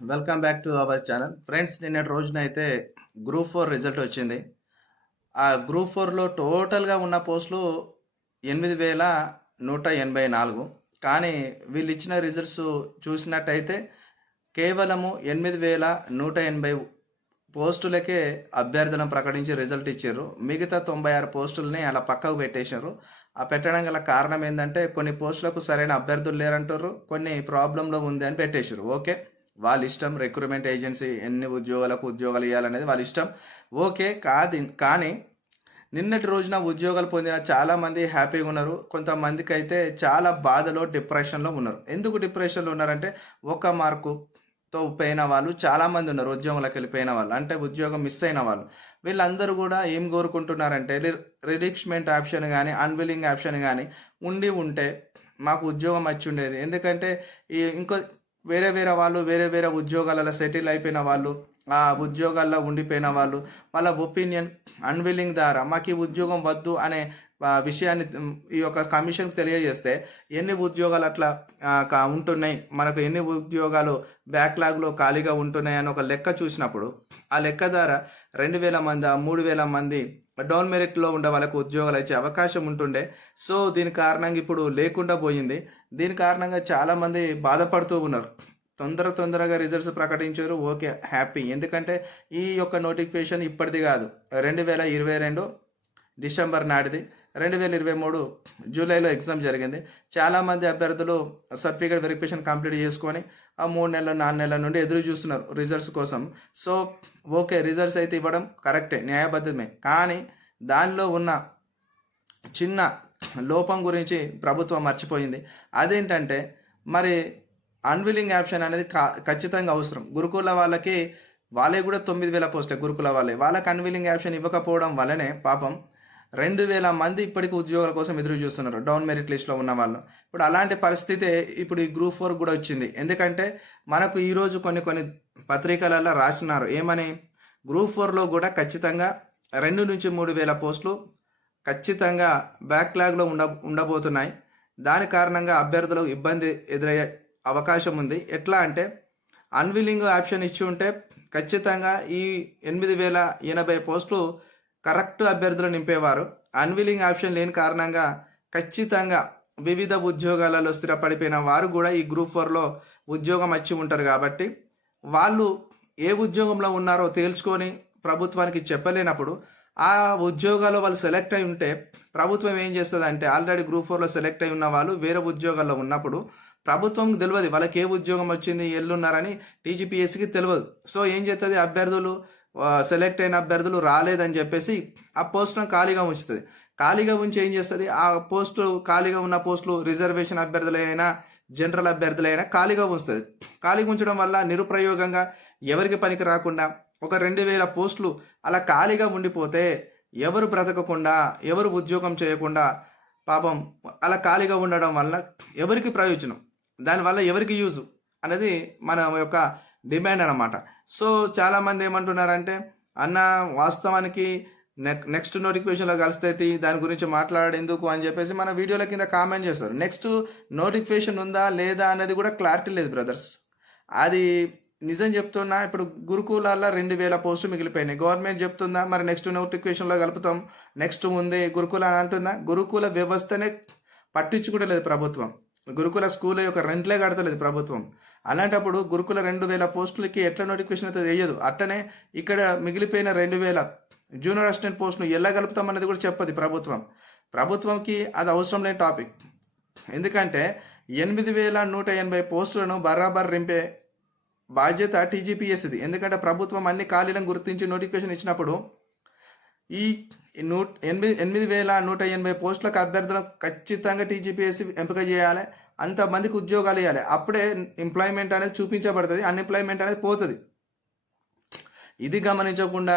Welcome back to our channel friends నిన్నటి రోజున అయితే గ్రూప్ ఫోర్ రిజల్ట్ వచ్చింది. ఆ గ్రూప్ ఫోర్లో టోటల్గా ఉన్న పోస్టులు ఎనిమిది వేల నూట ఎనభై నాలుగు. కానీ వీళ్ళు ఇచ్చిన రిజల్ట్స్ చూసినట్టయితే కేవలము ఎనిమిది వేల నూట ఎనభై పోస్టులకే అభ్యర్థులను ప్రకటించి రిజల్ట్ ఇచ్చారు. మిగతా తొంభై ఆరు పోస్టులని అలా పక్కకు పెట్టేశారు. ఆ పెట్టడం గల కారణం ఏంటంటే కొన్ని పోస్టులకు సరైన అభ్యర్థులు లేరంటారు కొన్ని ప్రాబ్లంలో ఉంది అని పెట్టేశారు. ఓకే వాళ్ళ ఇష్టం రిక్రూట్మెంట్ ఏజెన్సీ ఎన్ని ఉద్యోగాలకు ఉద్యోగాలు ఇవ్వాలనేది వాళ్ళ ఇష్టం ఓకే కాదు కానీ నిన్నటి రోజున ఉద్యోగాలు పొందిన చాలామంది హ్యాపీగా ఉన్నారు. కొంతమందికి అయితే చాలా బాధలో డిప్రెషన్లో ఉన్నారు. ఎందుకు డిప్రెషన్లో ఉన్నారంటే ఒక మార్కుతో పోయిన వాళ్ళు చాలామంది ఉన్నారు ఉద్యోగంలోకి వెళ్ళిపోయిన వాళ్ళు అంటే ఉద్యోగం మిస్ అయిన వాళ్ళు. వీళ్ళందరూ కూడా ఏం కోరుకుంటున్నారంటే రిలిక్ష్మెంట్ ఆప్షన్ కానీ అన్విల్లింగ్ ఆప్షన్ కానీ ఉండి ఉంటే మాకు ఉద్యోగం వచ్చి ఉండేది. ఎందుకంటే ఈ ఇంకో వేరే వేరే వాళ్ళు వేరే వేరే ఉద్యోగాలలో సెటిల్ అయిపోయిన వాళ్ళు ఆ ఉద్యోగాల్లో ఉండిపోయిన వాళ్ళు వాళ్ళ ఒపీనియన్ అన్విల్లింగ్ ద్వారా మాకు ఈ ఉద్యోగం వద్దు అనే విషయాన్ని ఈ యొక్క కమిషన్కి తెలియజేస్తే ఎన్ని ఉద్యోగాలు అట్లా కా- ఉంటున్నాయి మనకు ఎన్ని ఉద్యోగాలు బ్యాక్లాగ్లో ఖాళీగా ఉంటున్నాయి అని ఒక లెక్క చూసినప్పుడు ఆ లెక్క ద్వారా రెండు వేల మంది మూడు వేల మంది డౌన్ మెరిట్లో ఉండే వాళ్ళకు ఉద్యోగాలు ఇచ్చే అవకాశం ఉంటుండే. సో దీని కారణంగా ఇప్పుడు లేకుండా పోయింది. దీని కారణంగా చాలామంది బాధపడుతూ ఉన్నారు. తొందర తొందరగా రిజల్ట్స్ ప్రకటించారు. Okay happy. ఎందుకంటే ఈ యొక్క నోటిఫికేషన్ ఇప్పటిది కాదు. రెండు వేల ఇరవై రెండు డిసెంబర్ నాటిది. రెండు వేల ఇరవై మూడు జూలైలో ఎగ్జామ్ జరిగింది. చాలామంది అభ్యర్థులు సర్టిఫికేట్ వెరిఫికేషన్ కంప్లీట్ చేసుకొని ఆ మూడు నెలల నాలుగు నెలల నుండి ఎదురు చూస్తున్నారు రిజల్ట్స్ కోసం. సో ఓకే రిజల్ట్స్ అయితే ఇవ్వడం కరెక్టే న్యాయబద్ధమే. కానీ దానిలో ఉన్న చిన్న లోపం గురించి ప్రభుత్వం మర్చిపోయింది. అదేంటంటే మరి అన్విల్లింగ్ ఆప్షన్ అనేది కా- ఖచ్చితంగా అవసరం. గురుకుల వాళ్ళకి వాళ్ళే కూడా తొమ్మిది వేల పోస్టులే గురుకుల వాళ్ళే. వాళ్ళకి అన్విల్లింగ్ ఆప్షన్ ఇవ్వకపోవడం వల్లనే పాపం రెండు వేల మంది ఇప్పటికీ ఉద్యోగాల కోసం ఎదురు చూస్తున్నారు డౌన్ మెరిట్ లిస్ట్లో ఉన్న వాళ్ళు. ఇప్పుడు అలాంటి పరిస్థితి ఇప్పుడు ఈ గ్రూప్ ఫోర్ కూడా వచ్చింది. ఎందుకంటే మనకు ఈరోజు కొన్ని కొన్ని పత్రికలలో రాసినారు. ఏమని? గ్రూప్ ఫోర్లో కూడా ఖచ్చితంగా రెండు నుంచి మూడు వేల పోస్టులు ఖచ్చితంగా బ్యాక్లాగ్లో ఉండ ఉండబోతున్నాయి. దాని కారణంగా అభ్యర్థులకు ఇబ్బంది ఎదురయ్యే అవకాశం ఉంది. ఎట్లా అంటే అన్విల్లింగ్ ఆప్షన్ ఇచ్చి ఉంటే ఖచ్చితంగా ఈ ఎనిమిది వేల ఎనభై పోస్టులు కరెక్ట్ అభ్యర్థులు నింపేవారు. అన్విలింగ్ ఆప్షన్ లేని కారణంగా ఖచ్చితంగా వివిధ ఉద్యోగాలలో స్థిరపడిపోయిన వారు కూడా ఈ గ్రూప్ ఫోర్లో ఉద్యోగం వచ్చి ఉంటారు కాబట్టి వాళ్ళు ఏ ఉద్యోగంలో ఉన్నారో తేల్చుకొని ప్రభుత్వానికి చెప్పలేనప్పుడు ఆ ఉద్యోగాల్లో వాళ్ళు సెలెక్ట్ అయి ఉంటే ప్రభుత్వం ఏం చేస్తుంది అంటే ఆల్రెడీ గ్రూప్ ఫోర్లో సెలెక్ట్ అయి ఉన్న వాళ్ళు వేరే ఉద్యోగాల్లో ఉన్నప్పుడు ప్రభుత్వం తెలియదు వాళ్ళకి ఏ ఉద్యోగం వచ్చింది ఎల్లున్నారని టీజీపీఎస్సికి తెలియదు. సో ఏం చేస్తుంది అభ్యర్థులు సెలెక్ట్ అయిన అభ్యర్థులు రాలేదని చెప్పేసి ఆ పోస్టును ఖాళీగా ఉంచుతుంది. ఖాళీగా ఉంచి ఏం చేస్తుంది? ఆ పోస్టు ఖాళీగా ఉన్న పోస్టులు రిజర్వేషన్ అభ్యర్థులైనా జనరల్ అభ్యర్థులైనా ఖాళీగా ఉంచుతుంది. ఖాళీగా ఉంచడం వల్ల నిరుప్రయోగంగా ఎవరికి పనికి రాకుండా ఒక రెండు వేల పోస్టులు అలా ఖాళీగా ఉండిపోతే ఎవరు బ్రతకకుండా ఎవరు ఉద్యోగం చేయకుండా పాపం అలా ఖాళీగా ఉండడం వల్ల ఎవరికి ప్రయోజనం? దానివల్ల ఎవరికి యూజు? అనేది మన యొక్క డిమాండ్ అనమాట సో చాలామంది ఏమంటున్నారంటే అన్న వాస్తవానికి నెక్ నెక్స్ట్ నోటిఫికేషన్లో కలిస్తే దాని గురించి మాట్లాడేందుకు అని చెప్పేసి మన వీడియోల కింద కామెంట్ చేస్తారు. నెక్స్ట్ నోటిఫికేషన్ ఉందా లేదా అనేది కూడా క్లారిటీ లేదు బ్రదర్స్. అది నిజం చెప్తున్నా ఇప్పుడు గురుకులాల్లో రెండు వేల పోస్టులు మిగిలిపోయినాయి. గవర్నమెంట్ చెప్తుందా మరి నెక్స్ట్ నోటిఫికేషన్లో కలుపుతాం నెక్స్ట్ ఉంది గురుకుల అని అంటుందా? గురుకుల వ్యవస్థనే పట్టించుకోవడం లేదు ప్రభుత్వం. గురుకుల స్కూల్ యొక్క రెంట్లే కడతలేదు ప్రభుత్వం. అలాంటప్పుడు గురుకుల రెండు వేల పోస్టులకి ఎట్లా నోటిఫికేషన్ అయితే వేయదు? అట్టనే ఇక్కడ మిగిలిపోయిన రెండు వేల జూనియర్ అసిస్టెంట్ పోస్టును ఎలా కలుపుతాం అనేది కూడా చెప్పదు ప్రభుత్వం. ప్రభుత్వంకి అది అవసరం లేని టాపిక్. ఎందుకంటే ఎనిమిది వేల నూట ఎనభై పోస్టులను బరాబర్ రింపే బాధ్యత టీజీపీఎస్ది. ఎందుకంటే ప్రభుత్వం అన్ని ఖాళీలను గుర్తించి నోటిఫికేషన్ ఇచ్చినప్పుడు ఈ నూ ఎనిమిది ఎనిమిది వేల నూట ఎనభై పోస్టులకు అభ్యర్థులను ఖచ్చితంగా టీజీపీఎస్సీ ఎంపిక చేయాలి. అంతమందికి ఉద్యోగాలు ఇవ్వాలి అప్పుడే ఎంప్లాయ్మెంట్ అనేది చూపించబడుతుంది అన్ఎంప్లాయ్మెంట్ అనేది పోతుంది. ఇది గమనించకుండా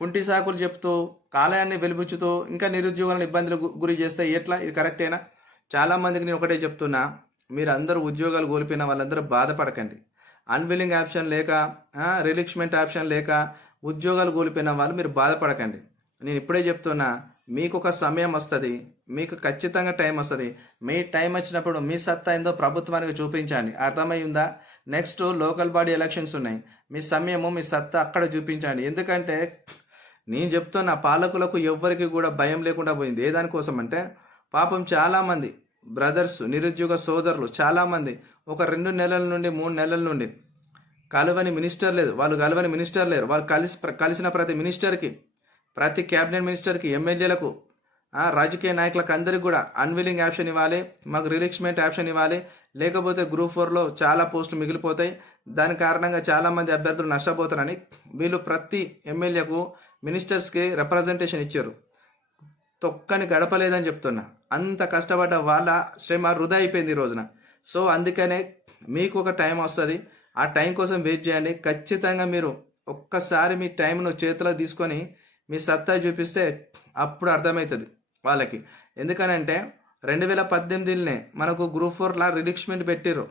కుంటి సాకులు చెప్తూ కాలయాన్ని వెలిబుచ్చుతూ ఇంకా నిరుద్యోగులను ఇబ్బందులు గురి చేస్తే ఎట్లా? ఇది కరెక్టేనా చాలామందికి నేను ఒకటే చెప్తున్నా మీరు అందరూ ఉద్యోగాలు కోల్పోయిన వాళ్ళందరూ బాధపడకండి. అన్విల్లింగ్ ఆప్షన్ లేక రిలిక్స్మెంట్ ఆప్షన్ లేక ఉద్యోగాలు కోల్పోయిన వాళ్ళు మీరు బాధపడకండి. నేను ఇప్పుడే చెప్తున్నా మీకు ఒక సమయం వస్తుంది మీకు ఖచ్చితంగా టైం వస్తుంది. మీ టైం వచ్చినప్పుడు మీ సత్తా ఏందో ప్రభుత్వానికి చూపించండి. అర్థమైందా? నెక్స్ట్ లోకల్ బాడీ ఎలక్షన్స్ ఉన్నాయి. మీ సమయము మీ సత్తా అక్కడ చూపించండి. ఎందుకంటే నేను చెప్తున్న పాలకులకు ఎవ్వరికి కూడా భయం లేకుండా పోయింది. ఏ దానికోసం అంటే పాపం చాలామంది బ్రదర్స్ నిరుద్యోగ సోదరులు చాలామంది ఒక రెండు నెలల నుండి మూడు నెలల నుండి కలవని మినిస్టర్ లేదు. వాళ్ళు కలవని మినిస్టర్ లేరు. వాళ్ళు కలిసి కలిసిన ప్రతి మినిస్టర్కి ప్రతి క్యాబినెట్ మినిస్టర్కి ఎమ్మెల్యేలకు ఆ, రాజకీయ నాయకులకు అందరికి కూడా అన్విలింగ్ యాప్షన్ ఇవ్వాలి మాకు రిలీక్స్మెంట్ యాప్షన్ ఇవ్వాలి. లేకపోతే గ్రూప్ ఫోర్లో చాలా పోస్టులు మిగిలిపోతాయి. దాని కారణంగా చాలామంది అభ్యర్థులు నష్టపోతారని వీళ్ళు ప్రతి ఎమ్మెల్యేకు మినిస్టర్స్కి రిప్రజెంటేషన్ ఇచ్చారు. తొక్కని గడపలేదని చెప్తున్నా. అంత కష్టపడ్డ వాళ్ళ శ్రమ వృధా అయిపోయింది ఈ రోజున. సో అందుకనే మీకు ఒక టైం వస్తుంది. ఆ టైం కోసం వెయిట్ చేయండి. ఖచ్చితంగా మీరు ఒక్కసారి మీ టైంను చేతిలో తీసుకొని మీ సత్తా చూపిస్తే అప్పుడు అర్థమవుతుంది వాళ్ళకి. ఎందుకనంటే రెండు వేల పద్దెనిమిదిలోనే మనకు గ్రూప్ ఫోర్లా రిలిక్స్మెంట్ పెట్టిర్రు.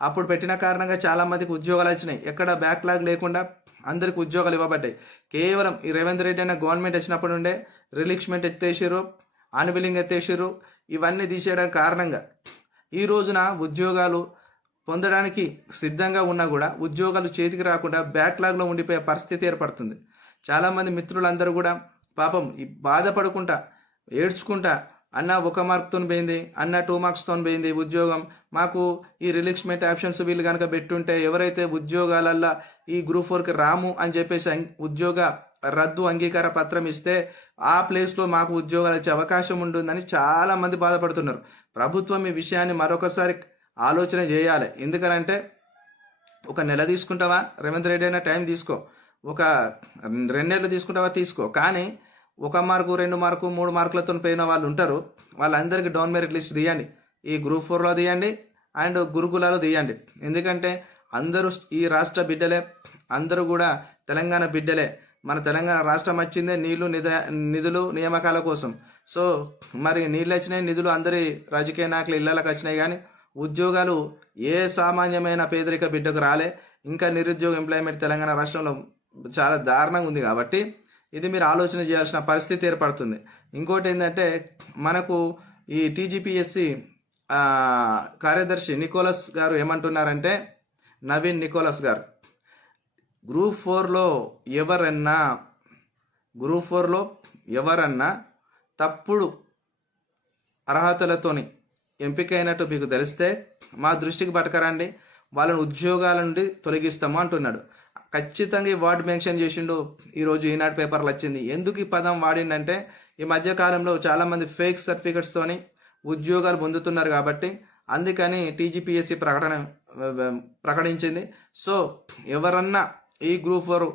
అప్పుడు పెట్టిన కారణంగా చాలామందికి ఉద్యోగాలు వచ్చినాయి. ఎక్కడ బ్యాక్లాగ్ లేకుండా అందరికి ఉద్యోగాలు ఇవ్వబడ్డాయి. కేవలం ఈ రేవంత్ రెడ్డి అన్న గవర్నమెంట్ వచ్చినప్పటి నుండే రిలిక్స్మెంట్ ఎత్తేసారు ఆన్బిల్లింగ్ ఎత్తేసారు ఇవన్నీ తీసేయడం కారణంగా ఈ రోజున ఉద్యోగాలు పొందడానికి సిద్ధంగా ఉన్నా కూడా ఉద్యోగాలు చేతికి రాకుండా బ్యాక్లాగ్లో ఉండిపోయే పరిస్థితి ఏర్పడుతుంది. చాలామంది మిత్రులందరూ కూడా పాపం ఈ బాధపడుకుంటా ఏడ్చుకుంటా అన్న ఒక మార్క్తో పోయింది అన్న టూ మార్క్స్తో పోయింది ఉద్యోగం. మాకు ఈ రిలీక్స్మెంట్ ఆప్షన్స్ వీళ్ళు కనుక పెట్టుంటే ఎవరైతే ఉద్యోగాలల్లో ఈ గ్రూప్ ఫోర్కి రాము అని చెప్పేసి ఉద్యోగ రద్దు అంగీకార పత్రం ఇస్తే ఆ ప్లేస్లో మాకు ఉద్యోగాలు వచ్చే అవకాశం ఉంటుందని చాలామంది బాధపడుతున్నారు. ప్రభుత్వం ఈ విషయాన్ని మరొకసారి ఆలోచన చేయాలి. ఎందుకనంటే ఒక నెల తీసుకుంటావా? రేవంత్ రెడ్డి అయినా టైం తీసుకో. ఒక రెండు నెలలు తీసుకుంటావా? తీసుకో. కానీ ఒక మార్కు రెండు మార్కు మూడు మార్కులతో పోయిన వాళ్ళు ఉంటారు. వాళ్ళందరికీ డౌన్ మెరిట్ లిస్ట్ తీయండి. ఈ గ్రూప్ ఫోర్లో తీయండి అండ్ గురుకులాలో తీయండి. ఎందుకంటే అందరూ ఈ రాష్ట్ర బిడ్డలే. అందరూ కూడా తెలంగాణ బిడ్డలే. మన తెలంగాణ రాష్ట్రం వచ్చిందే నీళ్ళు నిధ నిధులు నియామకాల కోసం. సో మరి నీళ్ళు వచ్చినాయి నిధులు అందరి రాజకీయ నాయకుల ఇళ్ళకు వచ్చినాయి కానీ ఉద్యోగాలు ఏ సామాన్యమైన పేదరిక బిడ్డకు రాలే. ఇంకా నిరుద్యోగ ఎంప్లాయ్మెంట్ తెలంగాణ రాష్ట్రంలో చాలా దారుణంగా ఉంది కాబట్టి ఇది మీరు ఆలోచన చేయాల్సిన పరిస్థితి ఏర్పడుతుంది. ఇంకోటి ఏంటంటే మనకు ఈ టీజీపీఎస్సి కార్యదర్శి నికోలస్ గారు ఏమంటున్నారంటే నవీన్ నికోలస్ గారు గ్రూప్ ఫోర్లో ఎవరన్నా గ్రూప్ ఫోర్లో ఎవరన్నా తప్పుడు అర్హతలతోని ఎంపికైనట్టు మీకు తెలిస్తే మా దృష్టికి పట్టుకరండి. వాళ్ళని ఉద్యోగాల నుండి తొలగిస్తాము అంటున్నాడు. ఖచ్చితంగా ఈ వర్డ్ మెన్షన్ చేసిండు. ఈరోజు ఈనాడు పేపర్లు వచ్చింది. ఎందుకు ఈ పదం వాడిండంటే ఈ మధ్యకాలంలో చాలామంది ఫేక్ సర్టిఫికెట్స్తోని ఉద్యోగాలు పొందుతున్నారు కాబట్టి అందుకని టీజీపీఎస్సీ ప్రకటన ప్రకటించింది. సో ఎవరన్నా ఈ గ్రూప్ వారు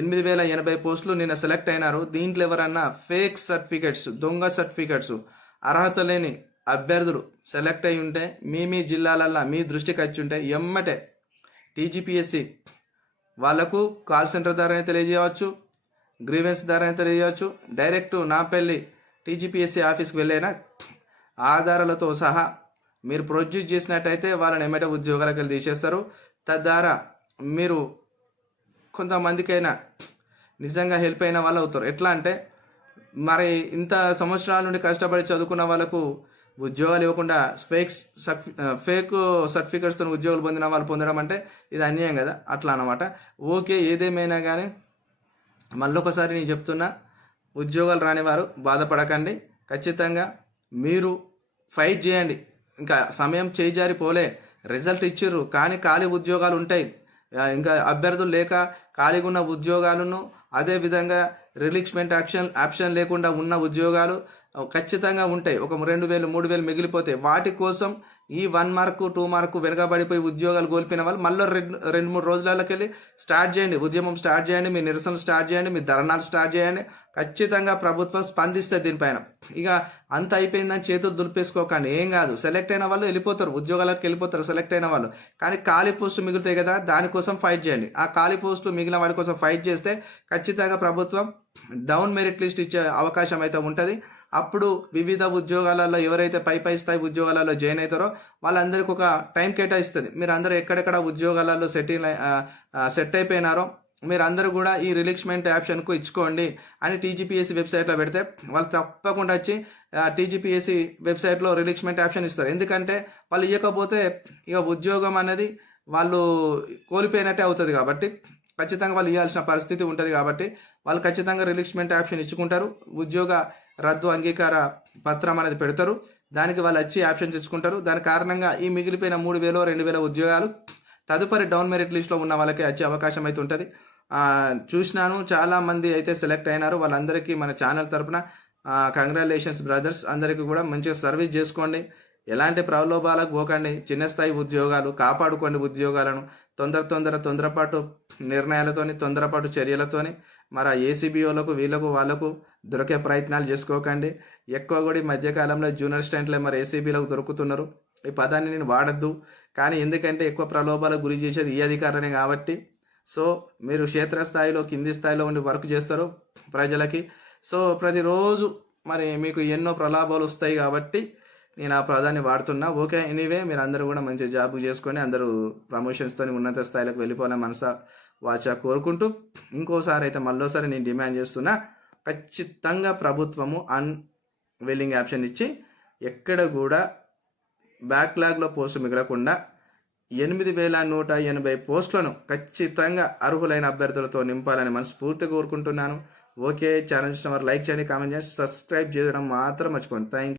ఎనిమిది వేల ఎనభై పోస్టులు నిన్న సెలెక్ట్ అయినారు. దీంట్లో ఎవరన్నా ఫేక్ సర్టిఫికెట్స్ దొంగ సర్టిఫికెట్స్ అర్హత లేని అభ్యర్థులు సెలెక్ట్ అయి ఉంటే మీ మీ జిల్లాలల్లో మీ దృష్టికి వచ్చి ఉంటే ఎమ్మటే టీజీపీఎస్సి వాళ్ళకు కాల్ సెంటర్ ద్వారానే తెలియజేయవచ్చు గ్రీవెన్స్ ద్వారానే తెలియజేయవచ్చు. డైరెక్ట్ నా పెళ్ళి టీజీపీఎస్సీ ఆఫీస్కి వెళ్ళైనా ఆధారాలతో సహా మీరు ప్రొడ్యూస్ చేసినట్టయితే వాళ్ళని ఎమ్మటే ఉద్యోగాలకు వెళ్ళి తీసేస్తారు. తద్వారా మీరు కొంతమందికైనా నిజంగా హెల్ప్ అయిన వాళ్ళు అవుతారు. ఎట్లా అంటే మరి ఇంత సంవత్సరాల నుండి కష్టపడి చదువుకున్న వాళ్ళకు ఉద్యోగాలు ఇవ్వకుండా ఫేక్ ఫేక్ సర్టిఫికెట్స్తో ఉద్యోగాలు పొందిన వాళ్ళు పొందడం అంటే ఇది అన్యాయం కదా అట్లా అనమాట ఓకే ఏదేమైనా కానీ మళ్ళీ ఒకసారి నేను చెప్తున్నా ఉద్యోగాలు రానివారు బాధపడకండి. ఖచ్చితంగా మీరు ఫైట్ చేయండి. ఇంకా సమయం చేజారి పోలే రిజల్ట్ ఇచ్చిర్రు. కానీ ఖాళీ ఉద్యోగాలు ఉంటాయి. ఇంకా అభ్యర్థులు లేక ఖాళీగా ఉన్న ఉద్యోగాలను అదేవిధంగా రిలీక్స్మెంట్ యాక్షన్ ఆప్షన్ లేకుండా ఉన్న ఉద్యోగాలు ఖచ్చితంగా ఉంటాయి. ఒక రెండు వేలు మూడు వేలు మిగిలిపోతాయి వాటి కోసం ఈ వన్ మార్కు టూ మార్కు వెనకబడిపోయి ఉద్యోగాలు కోల్పోయిన వాళ్ళు మళ్ళీ రెండు రెండు మూడు రోజులకి వెళ్ళి స్టార్ట్ చేయండి. ఉద్యమం స్టార్ట్ చేయండి మీ నిరసన స్టార్ట్ చేయండి మీ ధర్నాలు స్టార్ట్ చేయండి. ఖచ్చితంగా ప్రభుత్వం స్పందిస్తుంది దీనిపైన. ఇక అంత అయిపోయిందని చేతులు దులిపేసుకోకండి. ఏం కాదు. సెలెక్ట్ అయిన వాళ్ళు వెళ్ళిపోతారు. ఉద్యోగాలకు వెళ్ళిపోతారు సెలెక్ట్ అయిన వాళ్ళు. కానీ ఖాళీ పోస్టులు మిగులుతాయి కదా దానికోసం ఫైట్ చేయండి. ఆ ఖాళీ పోస్టులు మిగిలిన వాడి కోసం ఫైట్ చేస్తే ఖచ్చితంగా ప్రభుత్వం డౌన్ మెరిట్ లిస్ట్ ఇచ్చే అవకాశం అయితే ఉంటుంది. అప్పుడు వివిధ ఉద్యోగాలలో ఎవరైతే పై పై స్థాయి ఉద్యోగాలలో జాయిన్ అవుతారో వాళ్ళందరికీ ఒక టైం కేటాయిస్తుంది. మీరు అందరూ ఎక్కడెక్కడ ఉద్యోగాలలో సెటిల్ సెట్ అయిపోయినారో మీరందరూ కూడా ఈ రిలీక్స్మెంట్ ఆప్షన్కు ఇచ్చుకోండి అని టీజీపీఎస్సీ వెబ్సైట్లో పెడితే వాళ్ళు తప్పకుండా వచ్చి టీజీపీఎస్సీ వెబ్సైట్లో రిలీక్స్మెంట్ ఆప్షన్ ఇస్తారు. ఎందుకంటే వాళ్ళు ఇవ్వకపోతే ఇక ఉద్యోగం అనేది వాళ్ళు కోల్పోయినట్టే అవుతుంది కాబట్టి ఖచ్చితంగా వాళ్ళు ఇవ్వాల్సిన పరిస్థితి ఉంటుంది కాబట్టి వాళ్ళు ఖచ్చితంగా రిలీక్స్మెంట్ ఆప్షన్ ఇచ్చుకుంటారు. ఉద్యోగ రద్దు అంగీకార పత్రం అనేది పెడతారు. దానికి వాళ్ళు వచ్చి ఆప్షన్ ఇచ్చుకుంటారు దాని కారణంగా ఈ మిగిలిపోయిన మూడు వేలు రెండు వేల ఉద్యోగాలు తదుపరి డౌన్ మెరిట్ లిస్ట్లో ఉన్న వాళ్ళకి వచ్చే అవకాశం అయితే ఉంటుంది. చూసినాను చాలా మంది అయితే సెలెక్ట్ అయినారు. వాళ్ళందరికీ మన ఛానల్ తరపున కంగ్రాచులేషన్స్ బ్రదర్స్ అందరికీ కూడా మంచిగా సర్వీస్ చేసుకోండి. ఎలాంటి ప్రలోభాలకు పోకండి. చిన్న స్థాయి ఉద్యోగాలు కాపాడుకోండి ఉద్యోగాలను. తొందర తొందర తొందరపాటు నిర్ణయాలతోని తొందరపాటు చర్యలతోని. మరి ఆ ఏసీబీఓలకు వీళ్ళకు వాళ్ళకు దొరికే ప్రయత్నాలు చేసుకోకండి. ఎక్కువ కూడా ఈ మధ్యకాలంలో జూనియర్ స్టెంట్లే మరి ఏసీబీలకు దొరుకుతున్నారు. ఈ పదాన్ని నేను వాడద్దు. కానీ ఎందుకంటే ఎక్కువ ప్రలోభాలకు గురి చేసేది ఈ అధికారులనే కాబట్టి. సో మీరు క్షేత్రస్థాయిలో కింది స్థాయిలో ఉండి వర్క్ చేస్తారు ప్రజలకి. సో ప్రతిరోజు మరి మీకు ఎన్నో ప్రలాభాలు వస్తాయి కాబట్టి నేను ఆ పదాన్ని వాడుతున్నా. ఓకే ఎనీవే మీరు అందరూ కూడా మంచి జాబ్ చేసుకొని అందరూ ప్రమోషన్స్తో ఉన్నత స్థాయిలకు వెళ్ళిపోవాలని మనసా వాచా కోరుకుంటూ ఇంకోసారి అయితే మళ్ళోసారి నేను డిమాండ్ చేస్తున్నా. ఖచ్చితంగా ప్రభుత్వము అన్ వెల్లింగ్ ఆప్షన్ ఇచ్చి ఎక్కడ కూడా బ్యాక్లాగ్లో పోస్టు మిగలకుండా ఎనిమిది వేల నూట ఎనభై పోస్టులను ఖచ్చితంగా అర్హులైన అభ్యర్థులతో నింపాలని మనస్ఫూర్తిగా కోరుకుంటున్నాను. ఓకే ఛానల్ చూసిన వారు లైక్ చేయండి కామెంట్ చేయండి సబ్స్క్రైబ్ చేయడం మాత్రం మర్చిపోండి. థ్యాంక్